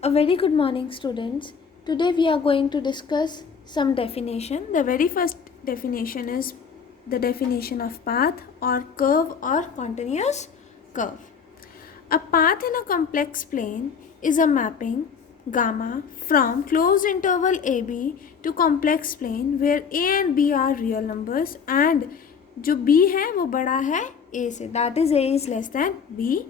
A very good morning, students. Today we are going to discuss some definition. The very first definition is the definition of path or curve or continuous curve. A path in a complex plane is a mapping gamma from closed interval AB to complex plane where A and B are real numbers and जो B है वो बड़ा है A से, that is A is less than B.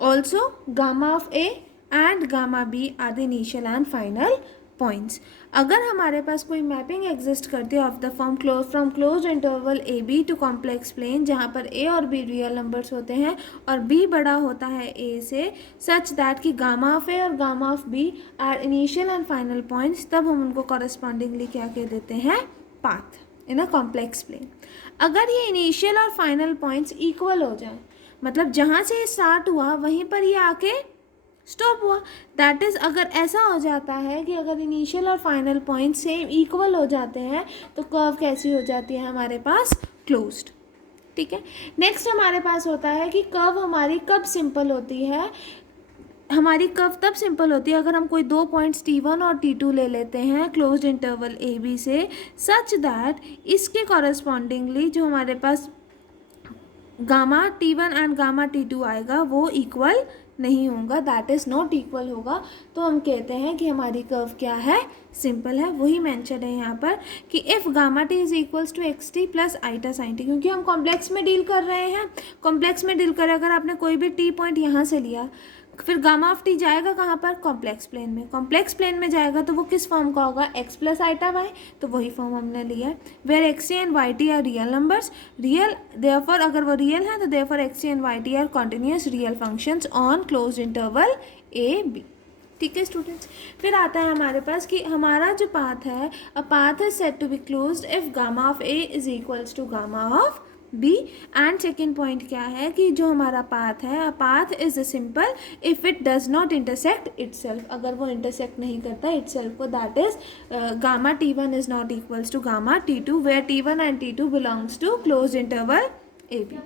Also gamma of A and gamma B are the initial and final points. अगर हमारे पास कोई mapping exist करती है of the form from close interval A B to complex plane जहाँ पर ए और be real numbers होते हैं और बी बड़ा होता है ए से सच दैट कि गामा ऑफ ए और gamma of B are initial and final points, तब हम उनको कॉरेस्पॉन्डिंगली क्या कह देते हैं, path in a complex plane. अगर ये इनिशियल और फाइनल पॉइंट्स इक्वल हो जाए, मतलब जहाँ से ये स्टार्ट हुआ वहीं पर ये आके स्टॉप हुआ, दैट इज़ अगर ऐसा हो जाता है कि अगर इनिशियल और फाइनल पॉइंट सेम इक्वल हो जाते हैं तो कर्व कैसी हो जाती है हमारे पास, क्लोज्ड. ठीक है. नेक्स्ट हमारे पास होता है कि कर्व हमारी कब सिंपल होती है. हमारी कर्व तब सिंपल होती है अगर हम कोई दो पॉइंट्स T1 और T2 ले लेते हैं क्लोज्ड इंटरवल ए बी से सच दैट इसके कॉरेस्पॉन्डिंगली जो हमारे पास gamma T1 and gamma T2 आएगा वो इक्वल नहीं होगा, दैट इज़ नॉट इक्वल होगा, तो हम कहते हैं कि हमारी कर्व क्या है, सिंपल है. वही मेंशन है यहाँ पर कि if gamma t is equals to x t plus iota sine t, क्योंकि हम कॉम्प्लेक्स में डील कर रहे हैं. कॉम्प्लेक्स में डील कर, अगर आपने कोई भी टी पॉइंट यहाँ से लिया फिर गामा ऑफ टी जाएगा कहाँ पर, कॉम्प्लेक्स प्लेन में. कॉम्प्लेक्स प्लेन में जाएगा तो वो किस फॉर्म का होगा, एक्स प्लस आईटा वाई, तो वही फॉर्म हमने लिया है. Where x t and y t are real numbers, real therefore अगर वो रियल है तो therefore x t and y t are continuous real functions on close interval A B. ठीक है स्टूडेंट्स. फिर आता है हमारे पास कि हमारा जो पाथ है, a path is said to be closed if gamma of A is equals to gamma of B. And second point क्या है कि जो हमारा पाथ है, a path is simple if it does not intersect itself, अगर वो intersect नहीं करता इटसेल्फ को, that is gamma T1 is not equals to gamma T2 where T1 and T2 belongs to close interval A B.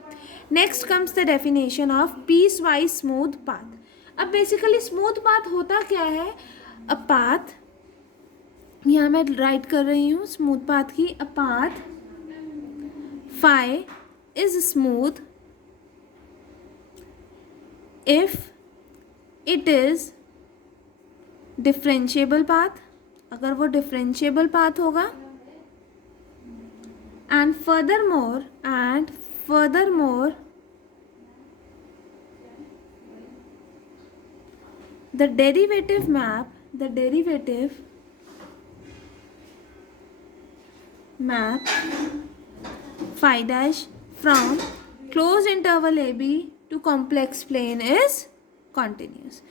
Next comes the definition of peace wise smooth path. अब basically smooth path होता क्या है, a path, यहाँ मैं right कर रही हूँ smooth path की, a path phi is smooth if it is differentiable path, अगर वो डिफरेंशिएबल पाथ होगा. And furthermore the derivative map phi dash from closed interval AB to complex plane is continuous.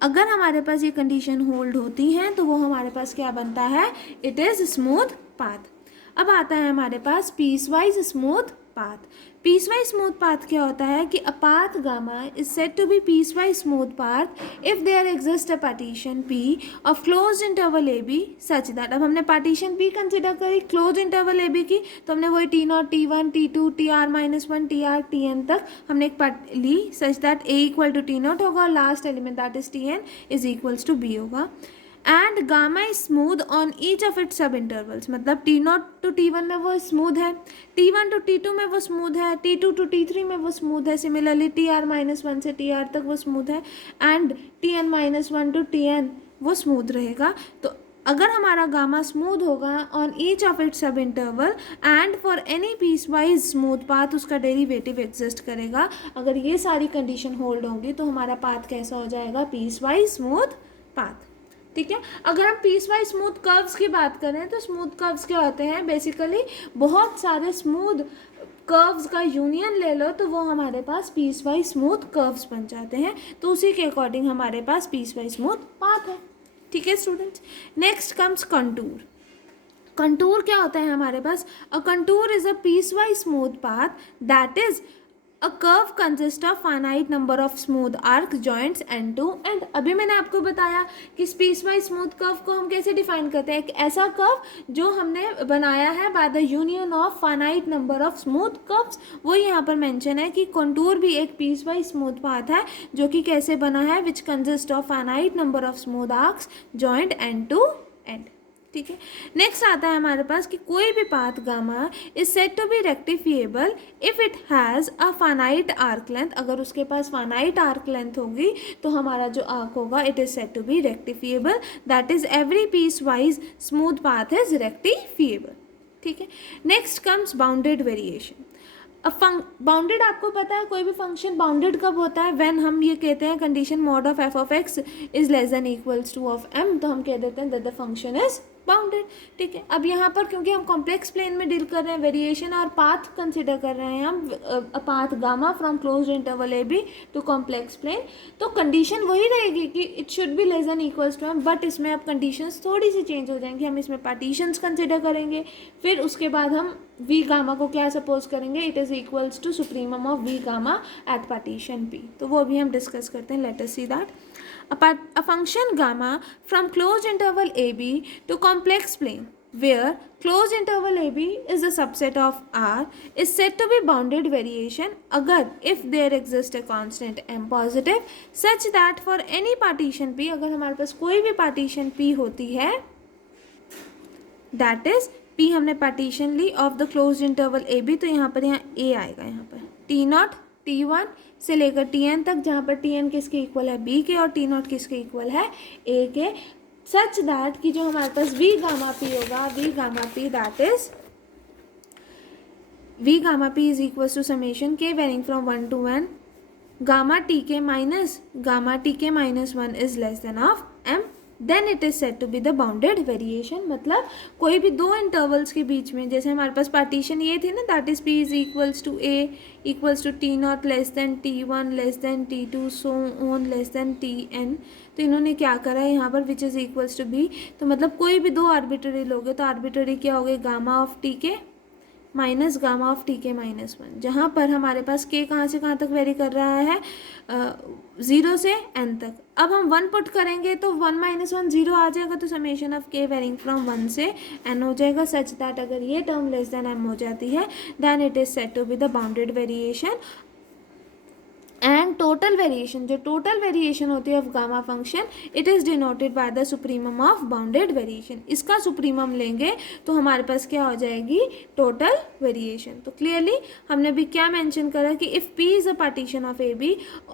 अगर हमारे पास ये कंडीशन होल्ड होती हैं तो वो हमारे पास क्या बनता है, इट इज़ स्मूथ पाथ. अब आता है हमारे पास piece wise smooth path. Piece wise smooth path क्या होता है कि a path gamma is said to be piece wise smooth path if there exist a partition P of close interval A B such that. अब हमने partition P consider करी close interval A B की, तो हमने वही T0 T1 T2 TR-1 TR Tn तक हमने एक पार्ट ली such that A equal to T0 होगा और last element that is Tn is equals to B होगा. And gamma is smooth on each of its sub intervals, मतलब T0 to T1 में वो स्मूथ है, T1 टू T2 में वो smooth है, T2 टू T3 में वो स्मूथ है, सिमिलरली TR-1 से TR तक वो स्मूथ है, एंड Tn-1 टू Tn वो स्मूथ रहेगा. तो अगर हमारा गामा स्मूथ होगा on each of its sub interval and for any piece wise smooth path उसका डेरिवेटिव एग्जिस्ट करेगा. अगर ये सारी कंडीशन होल्ड होंगी तो हमारा पाथ कैसा हो जाएगा, पीस वाइज स्मूथ पाथ. ठीक है. अगर हम पीस वाइज स्मूथ कर्व्स की बात करें तो स्मूथ कर्व्स क्या होते हैं, बेसिकली बहुत सारे स्मूथ कर्व्स का यूनियन ले लो तो वो हमारे पास पीस वाइज स्मूथ कर्व्स बन जाते हैं. तो उसी के अकॉर्डिंग हमारे पास पीस वाइज स्मूथ पाथ है. ठीक है students. Next comes contour. Contour क्या होता है हमारे पास, a contour is a piece wise smooth path that is a curve consist of finite number of smooth arc joints end to end. अभी मैंने आपको बताया कि पीस वाइज स्मूथ कर्व को हम कैसे डिफाइन करते हैं, एक ऐसा कर्व जो हमने बनाया है by the union of finite number of smooth curves. वो यहाँ पर मेंशन है कि कंटूर भी एक पीस वाइज स्मूथ पाथ है जो कि कैसे बना है, which consist of finite number of smooth arcs joint end to end. ठीक है, नेक्स्ट आता है हमारे पास कि कोई भी path gamma is said to be rectifiable if it has a finite arc length. अगर उसके पास फाइनाइट आर्क लेंथ होगी तो हमारा जो आर्क होगा it is said to be rectifiable, that is every piece wise smooth path is rectifiable. ठीक है, next comes bounded variation. Bounded आपको पता है कोई भी फंक्शन बाउंडेड कब होता है, व्हेन हम ये कहते हैं condition mod of f of x is less than equals to of M, तो हम कह देते हैं that the function is bounded. ठीक है, अब यहाँ पर क्योंकि हम कॉम्प्लेक्स प्लेन में डील कर रहे हैं, वेरिएशन और पाथ कंसिडर कर रहे हैं हम, path gamma from closed interval A B to complex plane, तो कंडीशन वही रहेगी कि it should be less than equals to M, but इसमें अब कंडीशंस थोड़ी सी चेंज हो जाएंगी। हम इसमें पार्टीशंस कंसिडर करेंगे, फिर उसके बाद हम वी गामा को क्या सपोज करेंगे, it is equals to supremum of V gamma at partition P. तो वो अभी हम डिस्कस करते हैं, let us see that. A function gamma from closed interval AB to complex plane where closed interval AB is a subset of R is said to be bounded variation अगर if there exists a constant m positive such that for any partition P, अगर हमारे पास कोई भी partition P होती है, that is P हमने partition Lee of the closed interval AB, तो यहाँ पर A आएगा, यहाँ पर T0 T1 से लेकर Tn तक, जहाँ पर Tn किसके इक्वल है B के और T0 किसके इक्वल है A के, सच दैट कि जो हमारे पास V गामा P होगा, V gamma P that is V gamma P is equal to summation K varying from 1 to n gamma Tk minus gamma Tk minus 1 is less than of M, then it is said to be the bounded variation. मतलब कोई भी दो intervals के बीच में, जैसे हमारे पास partition ये थी ना, that is P is equals to A equals to T not less than T one less than T two so on less than T N, तो इन्होंने क्या करा है यहाँ पर which is equals to B, तो मतलब कोई भी दो आर्बिट्ररी लोगे तो आर्बिट्ररी क्या हो गई, गामा ऑफ टी के माइनस गामा ऑफ टी के माइनस 1, जहाँ पर हमारे पास के कहाँ से कहाँ तक वेरी कर रहा है, 0 से n तक। अब हम 1 पुट करेंगे तो 1 माइनस 1 0 आ जाएगा, तो summation of K varying from 1 से n हो जाएगा, सच दैट अगर ये टर्म लेस देन m हो जाती है then it is said to be the bounded variation. And total variation, जो टोटल वेरिएशन होती है of gamma function, it is denoted by the supremum of bounded variation. इसका supremum लेंगे तो हमारे पास क्या हो जाएगी, टोटल वेरिएशन। तो क्लियरली हमने भी क्या मेंशन करा कि if P is a partition of A B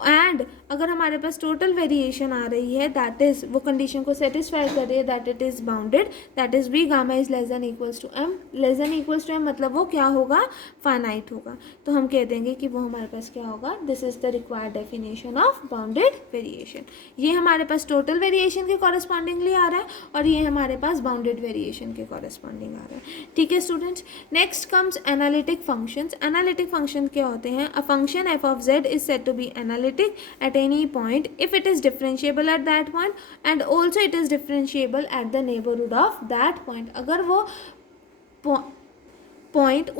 and अगर हमारे पास टोटल वेरिएशन आ रही है, दैट इज़ वो कंडीशन को सेटिस्फाई कर रही है, that it is bounded, that is V gamma is less than equals to M. Less than equals to M मतलब वो क्या होगा, फाइनाइट होगा, तो हम कह देंगे कि वो हमारे पास क्या होगा, this is the required definition of bounded variation. ये हमारे पास टोटल वेरिएशन के कॉरेस्पॉन्डिंगली आ रहा है और ये हमारे पास बाउंडेड वेरिएशन के कॉरेस्पॉन्डिंग आ रहा है। ठीक है students, next comes analytic functions. Analytic function क्या होते हैं, a function F of Z is said to be analytic at any point if it is differentiable at that point and also it is differentiable at the neighbourhood of that point. अगर वो point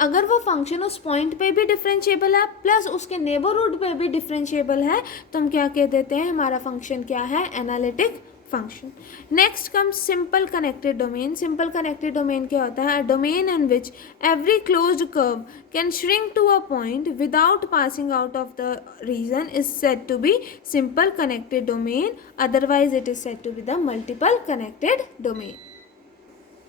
अगर वो function उस point पे भी differentiable है plus उसके neighbourhood पे भी डिफरेंशिएबल है, तो हम क्या कह देते हैं, हमारा फंक्शन क्या है, analytic function. Next comes simple connected domain. Simple connected domain क्या होता है, a domain in which every closed curve can shrink to a point without passing out of the region is said to be simple connected domain, otherwise it is said to be the multiple connected domain.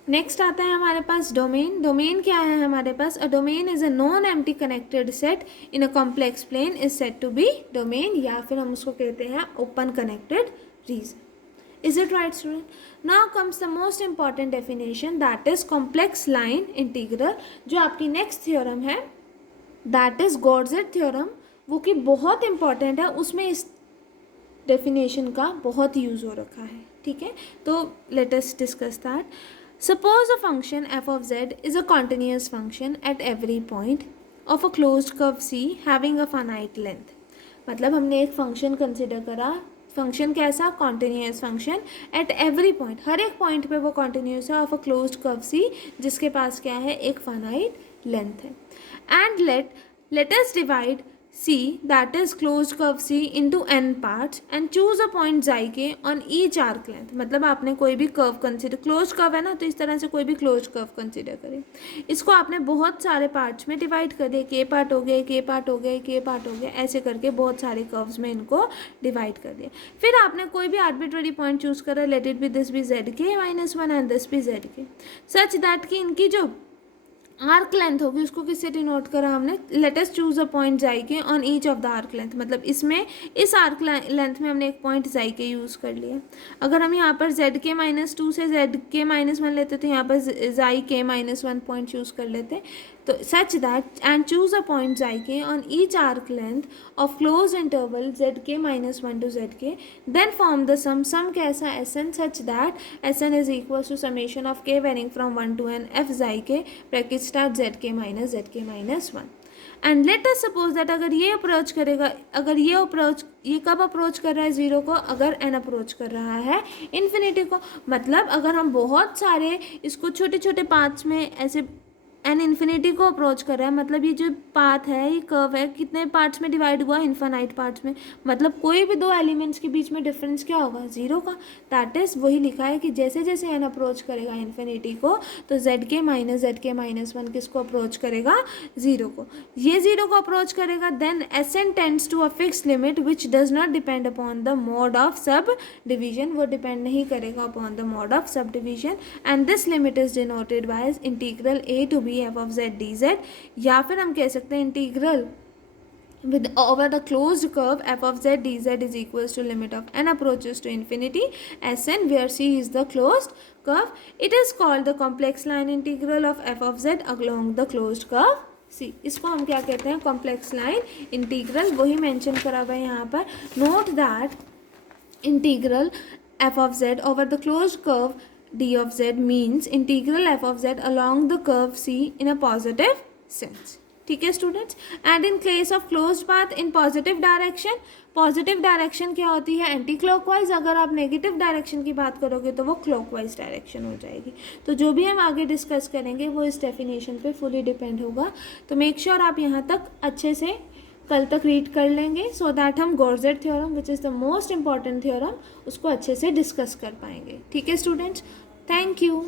Next आता है हमारे पास domain. Domain क्या है हमारे पास, a domain is a non empty connected set in a complex plane is said to be domain, या फिर हम उसको कहते हैं open connected region. Is it right student? Now comes the most important definition, that is complex line integral, जो आपकी next theorem है that is Goursat theorem, वो कि बहुत इंपॉर्टेंट है, उसमें इस डेफिनेशन का बहुत यूज हो रखा है। ठीक है, तो let us discuss that. Suppose a function f of z is a continuous function at every point of a closed curve C having a finite length। मतलब हमने एक फंक्शन कंसिडर करा, फंक्शन कैसा, continuous function at every point, हर एक point पे वो continuous है of a closed curve C जिसके पास क्या है, एक फाइनाइट लेंथ है। And let Let us divide C, that is closed curve C, into n parts and choose a point xi k on each arc length. मतलब आपने कोई भी कर्व कंसिडर, क्लोज कर्व है ना, तो इस तरह से कोई भी क्लोज कर्व कंसिडर करें. इसको आपने बहुत सारे पार्ट्स में डिवाइड कर दिया, के पार्ट हो गए, के पार्ट हो गए, के पार्ट हो गए, ऐसे करके बहुत सारे कर्व्स में इनको डिवाइड कर दिया. फिर आपने कोई भी आर्बिट्ररी पॉइंट चूज करा, let it be this be Z के minus one and this be Z K, such that कि इनकी जो आर्क लेंथ होगी उसको किससे डिनोट करा हमने, let us choose a point xi K on each of the arc length. मतलब इसमें इस आर्क लेंथ में हमने एक पॉइंट जाई के यूज़ कर लिया. अगर हम यहाँ पर जेड के माइनस टू से जेड के माइनस वन लेते तो यहाँ पर जाई के माइनस वन पॉइंट चूज़ कर लेते. तो such that and choose a point xi K on each arc length of close interval Z के minus one to Z K, then form the sum कैसा S N, such that S N is equal to summation of K varying from one to N F xi K bracket start Z के minus one. And let us suppose that अगर ये approach करेगा, अगर ये कब approach कर रहा है जीरो को, अगर एन अप्रोच कर रहा है इन्फिनिटी को. मतलब अगर हम बहुत सारे इसको छोटे छोटे पार्ट्स में ऐसे एन इन्फिनिटी को अप्रोच कर रहा है, मतलब ये जो पाथ है, ये कर्व है, कितने पार्ट्स में डिवाइड हुआ, इन्फानाइट पार्ट्स में. मतलब कोई भी दो एलिमेंट्स के बीच में डिफरेंस क्या होगा, जीरो का. दैट इज वही लिखा है कि जैसे जैसे एन अप्रोच करेगा इन्फिनिटी को, तो जेड के माइनस वन किसको अप्रोच करेगा, जीरो को. ये जीरो को अप्रोच करेगा, then S N tends to a fix limit which does not depend upon the mode of sub division. वो डिपेंड नहीं करेगा upon the mode of sub division. And this limit is denoted by integral A to B F of Z D Z, या फिर हम कह सकते हैं integral with over the closed curve f of z dz is equals to limit of n approaches to infinity Sn, where c is the closed curve. It is called the complex line integral of f of z along the closed curve c. इसको हम क्या कहते हैं, complex line integral. वही mention करा हुआ है यहाँ पर. Note that integral f of z over the closed curve d of z means integral f of z along the curve c in a positive sense. ठीक है students. And in case of closed path in positive direction, positive direction क्या होती है, anti clockwise. अगर आप negative direction की बात करोगे तो वो क्लॉकवाइज डायरेक्शन हो जाएगी. तो जो भी हम आगे डिस्कस करेंगे वो इस डेफिनेशन पे फुली डिपेंड होगा. तो मेक श्योर आप यहाँ तक अच्छे से कल तक रीड कर लेंगे, सो दैट हम Goursat theorem which is the most important theorem उसको अच्छे से डिस्कस कर पाएंगे. ठीक है स्टूडेंट्स, थैंक यू.